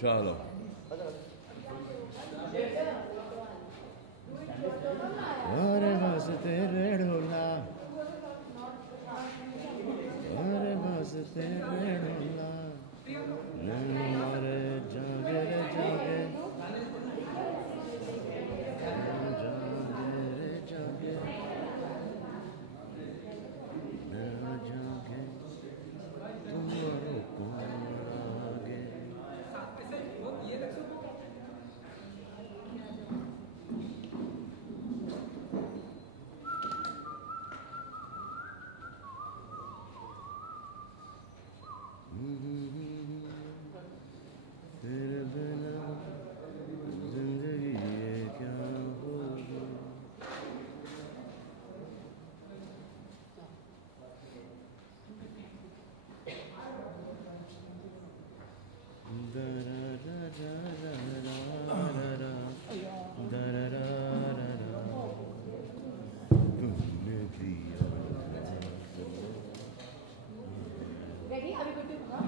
चलो अरे बस तेरे ढोला अरे बस तेरे ढोला मारे जागे रे जागे जागे रे जागे जागे तुम्हारो कौन आगे तेरे बिना जिंदगी ये क्या होगी दरा रा रा रा रा रा दरा रा रा रा तुमने दिया Ready? Are we good to go?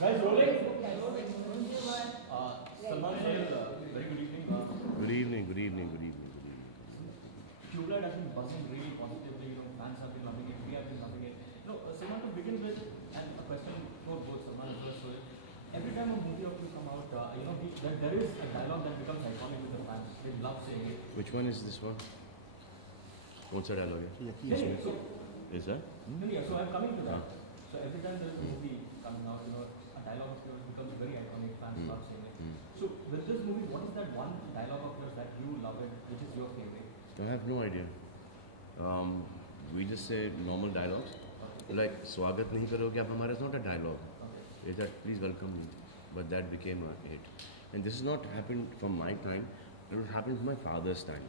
Guys, rolling. Salman sir, very good evening. Good evening, good evening, good evening, good evening. Tubelight has been buzzing really positively. Fans have been loving it. We have been loving it. Salman, to begin with, and a question for both Salman and Suraj. Every time a movie of you come out, there is a dialogue that becomes iconic with the fans. They love saying it. Which one is this one? What's the dialogue? So, Is that? so I'm coming to that. So every time there is a movie coming out, a dialogue of yours becomes very iconic. Fans love saying it. So with this movie, what is that one dialogue of yours that you love it, which is your favorite? I have no idea. We just say normal dialogues. Like, स्वागत नहीं करोगे आप हमारे, it's not a dialogue. It's that please welcome me. But that became a hit. And this has not happened from my time. It happened from my father's time.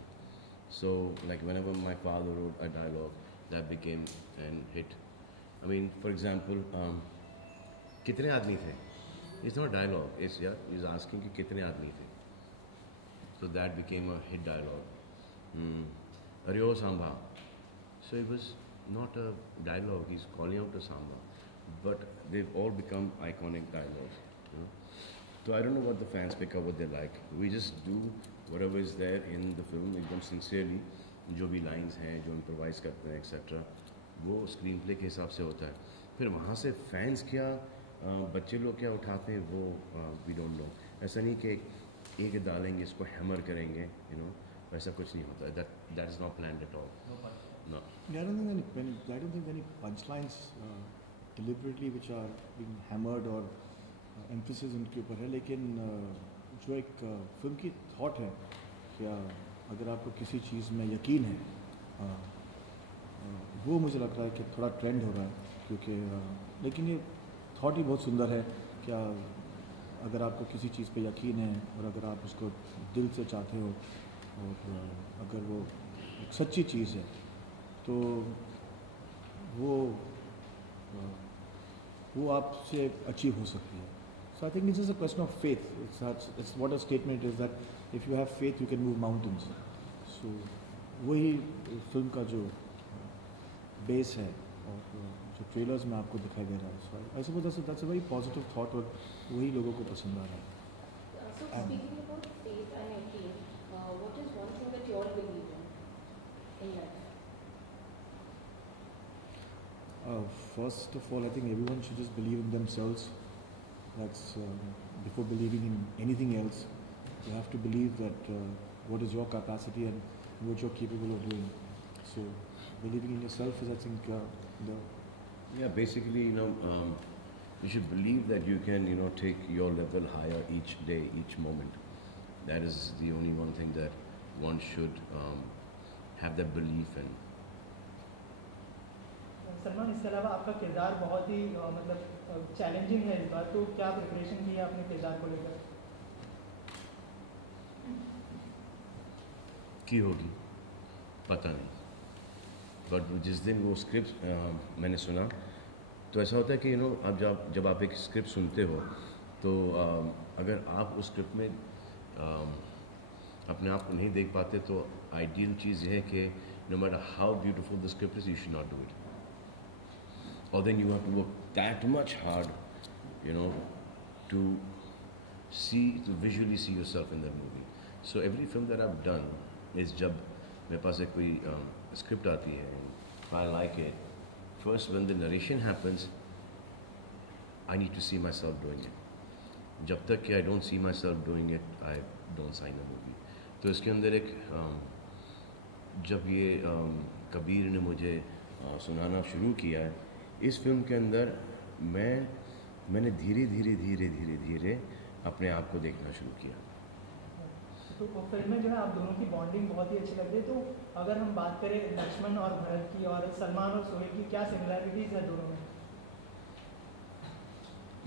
So, like whenever my father wrote a dialogue, that became an hit. I mean, for example, कितने आदमी थे? It's not a dialogue. It's he's asking कि कितने आदमी थे. So that became a hit dialogue. Aryo Samba. So it was not a dialogue. He's calling out to Samba, but they've all become iconic dialogues. So I don't know what the fans pick up, what they like. We just do whatever is there in the film, एकदम sincerely. जो भी lines हैं, जो improvise करते हैं, etc. वो screenplay के हिसाब से होता है. फिर वहाँ से fans क्या, बच्चे लोग क्या उठाते हैं, वो we don't know. ऐसा नहीं कि एक डालेंगे, इसको hammer करेंगे, वैसा कुछ नहीं होता. That is not planned at all. No. Yeah, I don't think any punchlines deliberately which are being hammered or emphasis उनके ऊपर है, लेकिन जो एक फिल्म की थॉट है, क्या अगर आपको किसी चीज़ में यकीन है, वो मुझे लग रहा है कि थोड़ा ट्रेंड हो रहा है, क्योंकि लेकिन ये थॉट ही बहुत सुंदर है। क्या अगर आपको किसी चीज़ पे यकीन है और अगर आप उसको दिल से चाहते हो और अगर वो एक सच्ची चीज़ है, तो वो आपसे अचीव हो सकती है। So I think this is a question of faith. It's what a statement is, that if you have faith, you can move mountains. So वही फिल्म का जो बेस है और जो ट्रेलर्स में आपको दिखाई दे रहा है, so I suppose that's a very positive thought और वही लोगों को पसंद आ रहा है। So speaking about faith and yaqeen, what is one thing that you all believe in life? First of all, I think everyone should just believe in themselves. That's before believing in anything else. You have to believe that what is your capacity and what you're capable of doing. So believing in yourself is, I think, basically, you should believe that you can, take your level higher each day, each moment. That is the only one thing that one should have that belief in. Salman, इसके अलावा आपका किरदार बहुत ही मतलब challenging है इस बार, तो क्या प्रिपरेशन की है अपने किरदार को लेकर? की होगी पता नहीं, बट जिस दिन वो स्क्रिप्ट मैंने सुना तो ऐसा होता है कि अब जब आप एक स्क्रिप्ट सुनते हो तो अगर आप उस स्क्रिप्ट में अपने आप को नहीं देख पाते तो आइडियल चीज़ ये है कि no matter how beautiful the script is, you should not do it. Or then you have to work that much hard, to visually see yourself in that movie. So every film that I've done is जब मेरे पास एक कोई script आती है, if I like it, first when the narration happens, I need to see myself doing it. जब तक कि I don't see myself doing it, I don't sign a movie. तो इसके अंदर एक जब ये कबीर ने मुझे सुनाना शुरू किया है, इस फिल्म के अंदर मैंने धीरे धीरे धीरे धीरे धीरे अपने आप को देखना शुरू किया. तो फिल्म में जो है आप दोनों की बॉन्डिंग बहुत ही अच्छी लग रही है. तो अगर हम बात करें लक्ष्मण और भरत की और सलमान और सोहेल की, क्या सिमिलैरिटीज़ है दोनों में?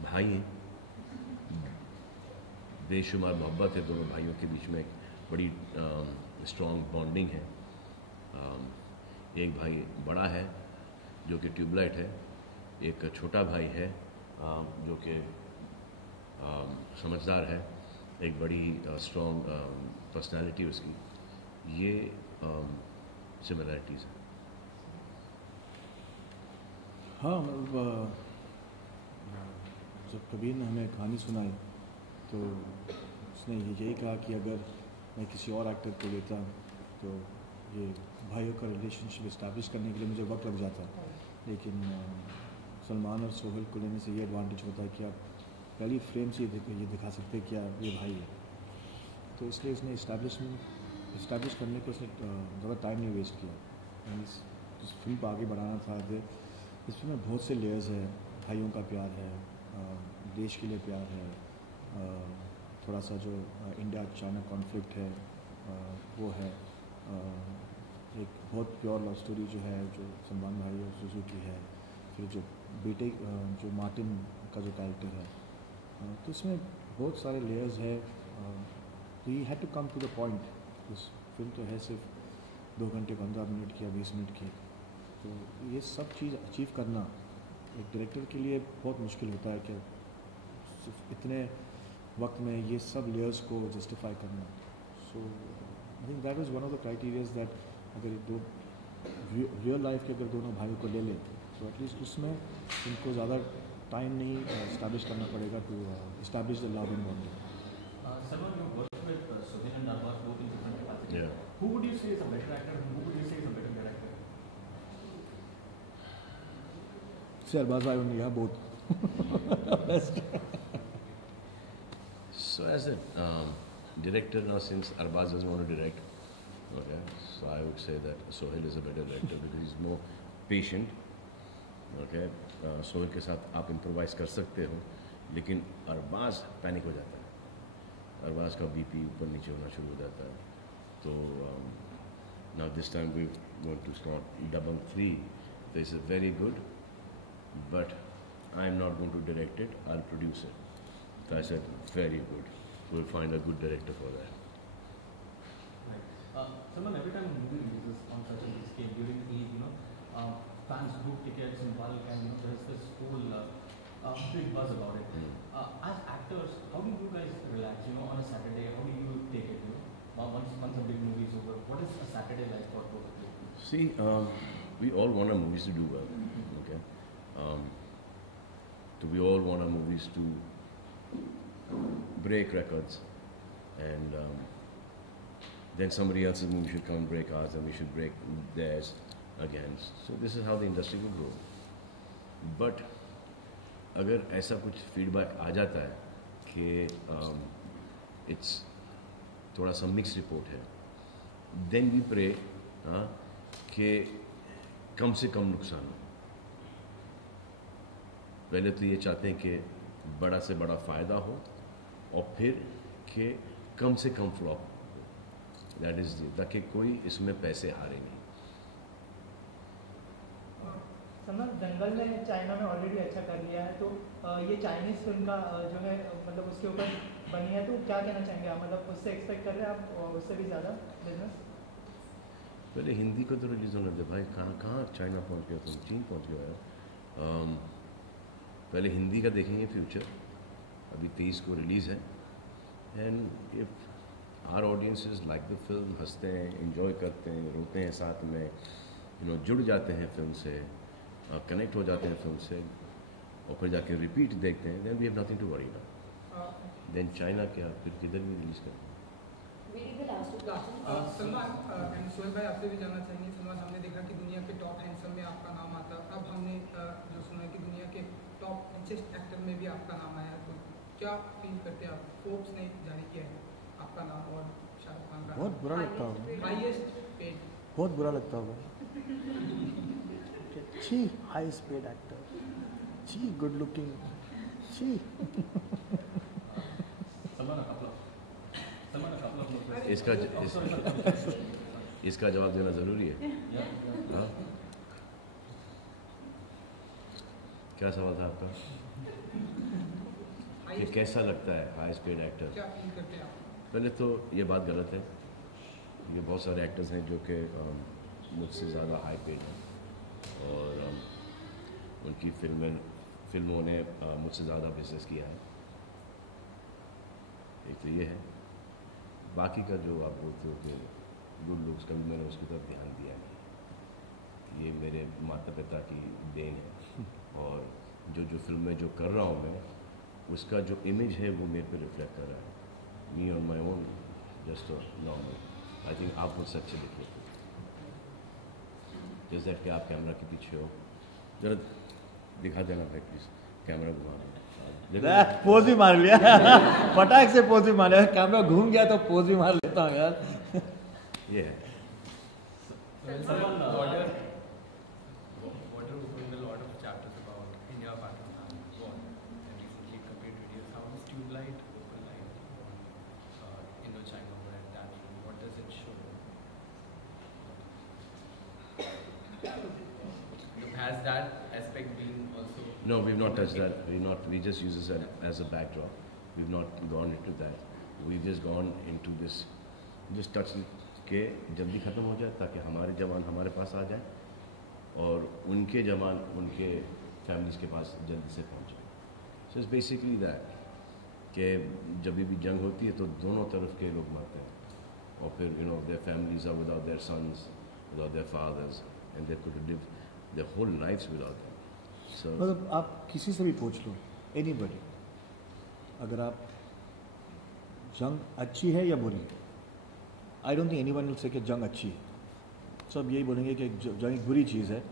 भाई हैं, बेशुमार मोहब्बत है दोनों भाइयों के बीच में, एक बड़ी स्ट्रॉन्ग बॉन्डिंग है. एक भाई बड़ा है जो कि ट्यूबलाइट है, एक छोटा भाई है जो कि समझदार है, एक बड़ी स्ट्रॉन्ग पर्सनालिटी उसकी. ये सिमिलैरिटीज़ है. हाँ, मतलब जब कबीर ने हमें कहानी सुनाई तो उसने यही कहा कि अगर मैं किसी और एक्टर को लेता तो ये भाइयों का रिलेशनशिप इस्टेब्लिश करने के लिए मुझे वक्त लग जाता, लेकिन सलमान और सोहेल को लेने से ये एडवांटेज होता है कि आप पहली फ्रेम से ये दिखा सकते हैं कि ये भाई है. तो इसलिए उसने इस्टेब्लिश करने को उसने ज़्यादा टाइम नहीं वेस्ट किया. इस फिल्म को आगे बढ़ाना था. इस फिल्म में बहुत से लेयर्स है. भाइयों का प्यार है, देश के लिए प्यार है, थोड़ा सा जो इंडिया चाइना कॉन्फ्लिक्ट है वो है, एक बहुत प्योर लव स्टोरी जो है जो सलमान भाई और सुजू की है, फिर जो बेटे जो मार्टिन का जो कैरेक्टर है, तो इसमें बहुत सारे लेयर्स है. तो he had to come to the point. उस फिल्म तो है सिर्फ 2 घंटे 15 मिनट की या 20 मिनट की. तो ये सब चीज़ अचीव करना एक डायरेक्टर के लिए बहुत मुश्किल होता है कि सिर्फ इतने वक्त में ये सब लेयर्स को जस्टिफाई करना. So I think that was one of the criterias that अगर दो रियल लाइफ के अगर दोनों भाइयों को ले लें तो एटलीस्ट उसमें इनको ज़्यादा टाइम नहीं इस्टेब्लिश करना पड़ेगा to establish the love and bonding. Salman, you worked with Sohail and Arbaz both in different capacities. Yeah. Who would you say is a better actor and who would you say is a better director? See, Arbaz, I only have both. So as a director now, since Arbaz doesn't want to direct, okay, so I would say that Sohail is a better director because he's more patient. Okay, Sohail के साथ आप improvise कर सकते हो, लेकिन Arbaaz panic हो जाता है. अरबाज का बीपी ऊपर नीचे होना शुरू हो जाता है. तो now this time we want to start double 3. This is very good, but I'm not going to direct it. I'll produce it. So I said, very good. We'll find a good director for that. Right. Salman, every time a movie releases on such a big scale during Eid, fans book tickets in bulk and there's this whole big buzz about it. As actors, how do you guys relax? On a Saturday, how do you take it? Once a big movie is over, what is a Saturday like for both of you? See, we all want our movies to do well. Okay. So we all want our movies to break records, and then somebody else's movie should come break ours, and we should break theirs again. So this is how the industry will grow. But अगर ऐसा कुछ feedback आ जाता है कि it's थोड़ा सा mix report है, then we pray कि कम से कम नुकसान हो. पहले तो ये चाहते हैं कि बड़ा से बड़ा फ़ायदा हो और फिर कि कम से कम फ्लॉप, दैट इज़ ताकि कोई इसमें पैसे हारे नहीं. सलमान, दंगल ने चाइना में ऑलरेडी अच्छा कर लिया है, तो ये चाइनीज़ फिल्म का जो है मतलब उसके ऊपर बनी है, तो क्या कहना चाहेंगे आप? मतलब उससे एक्सपेक्ट कर रहे हैं आप उससे भी ज़्यादा बिजनेस? पहले हिंदी को तो रिलीज़ होने दे भाई. कहाँ चाइना पहुँच गया तुम, चीन पहुँच गया यार. पहले हिंदी का देखेंगे फ्यूचर. अभी 23 को रिलीज़ है, and if our audiences like the film, हंसते हैं, एंजॉय करते हैं, रोते हैं साथ में, जुड़ जाते हैं फिल्म से, कनेक्ट हो जाते हैं फिल्म से, और फिर जाके रिपीट देखते हैं, then we have nothing to worry now. Then China क्या, फिर किधर भी रिलीज करते हैं। We did the last two questions. Salman and Sohail भाई आपसे भी जानना चाहेंगे। सलमान, हमने देखा कि दुनिया के टॉप हैंडसम में आपका नाम आता, अब हमने जो सुना कि दुनिया के टॉप रिचेस्ट एक्टर में भी आपका नाम आया, तो क्या फील करते हैं आप? फोर्ब्स ने जारी किया है आपका नाम और शाहरुख खान का। बहुत बुरा लगता होगा, हाईएस्ट पेड। बहुत बुरा लगता होगा। छी हाईएस्ट पेड एक्टर, छी गुड लुकिंग, छी। इसका जवाब देना ज़रूरी है। हाँ, क्या सवाल था आपका? कि कैसा लगता है हाईएस्ट पेड एक्टर? क्या फील करते हैं आप? पहले तो ये बात गलत है, ये बहुत सारे एक्टर्स हैं जो कि मुझसे ज़्यादा हाई पेड हैं और उनकी फिल्मों ने मुझसे ज़्यादा बिजनेस किया है। एक तो ये है, बाकी का जो आप बोलते हो कि गुड लुक्स का, मैंने उसकी तरफ ध्यान दिया नहीं। ये मेरे माता पिता की देन है और जो फिल्म में जो कर रहा हूँ मैं, उसका जो इमेज है वो मेरे पे रिफ्लेक्ट कर रहा है। Me on my own just normal. I think आप मुझसे अच्छे दिख लेते हो, जैसे कि आप कैमरा के पीछे हो। जरा दिखा देना भाई प्लीज़, कैमरा घुमा देना। पोज भी मार लिया फटाक से पोज भी मार लिया, कैमरा घूम गया तो पोज भी मार लेता हूँ यार। ये है। What are doing a lot of chapters about India, Pakistan, war, and recently compared videos. How is Tubelight Open Light on Indo-China war and that film? What does it show? Has that aspect been also? No, we've not touched that. We just use this as a backdrop. We've not gone into that. We've just gone into this, just touch के जल्दी ख़त्म हो जाए ताकि हमारे जवान हमारे पास आ जाए और उनके जवान उनके फैमिलीज़ के पास जल्दी से पहुंच जाए। सो इट्स बेसिकली दैट कि जब भी जंग होती है तो दोनों तरफ के लोग मरते हैं और फिर their families are without their sons, without their fathers and they could live their whole lifes without them. So मतलब आप किसी से भी पूछ लो, एनीबॉडी, अगर आप जंग अच्छी है या बुरी, I don't think anyone will say कि जंग अच्छी है। सब यही बोलेंगे कि जंग एक बुरी चीज़ है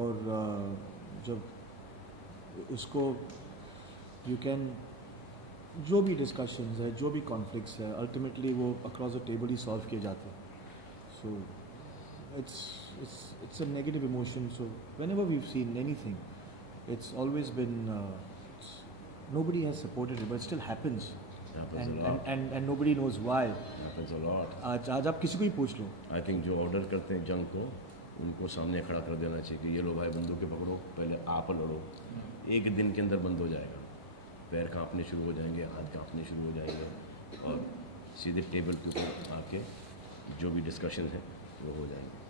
और जब उसको यू कैन, जो भी डिस्कशंस है, जो भी कॉन्फ्लिक्ट्स है, अल्टीमेटली वो across the table he solve किए जाते हैं। सो it's a negative emotion. So whenever we've seen anything, it's always been nobody has supported it, but it still happens. happens a lot. And nobody knows why. happens a lot. आज आप किसी को ही पूछ लो, I think जो order करते हैं जंग को, उनको सामने खड़ा कर देना चाहिए कि ये लो भाई बंदूकें पकड़ो, पहले आप लड़ो। एक दिन के अंदर बंद हो जाएगा, पैर कांपने शुरू हो जाएंगे, हाथ कांपने शुरू हो जाएंगे और सीधे टेबल के ऊपर आके जो भी डिस्कशन है वो हो जाएंगे।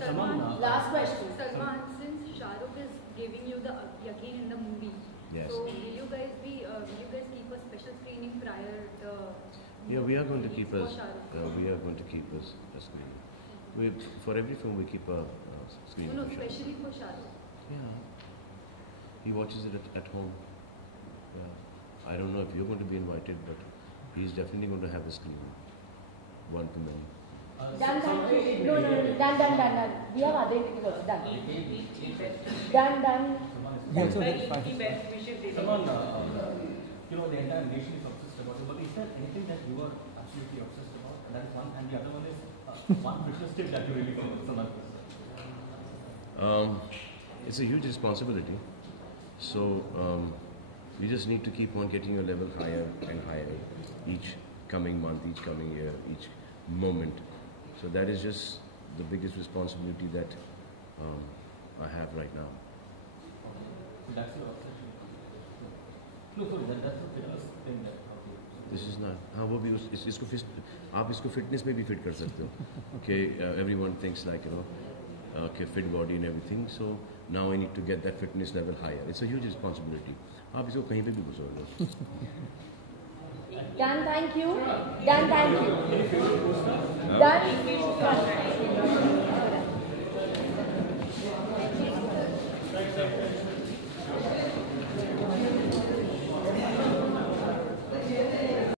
Salman, last question. Salman, since Shahrukh is giving you the yakin in the movie, Yes. so will you guys keep a special screening prior to? Yeah, we are going to keep for us. Shahrukh? We are going to keep us a screening. For every film we keep a screening. No, for Shah Rukh. especially for Shahrukh. Yeah. He watches it at home. Yeah. I don't know if you're going to be invited, but he's definitely going to have a screening. One to many. Done. No. Done. We have other interviews also. Done. Done. Yeah, so that's fine. Someone, the entire nation is obsessed about it, but is there anything that you are absolutely obsessed about? And that is one, and the other one is one business tip that you really follow. It's a huge responsibility. So you just need to keep on getting your level higher and higher each coming month, each coming year, each moment. So that is just the biggest responsibility that I have right now. That's your obsession. No, sorry, that's the fitness thing that. This is not. हाँ वो भी इसको आप इसको fitness में भी fit कर सकते हो कि everyone thinks like okay fit body and everything, so now I need to get that fitness level higher. It's a huge responsibility. आप इसको कहीं पे भी घुसो लो। Done. Thank you. Done.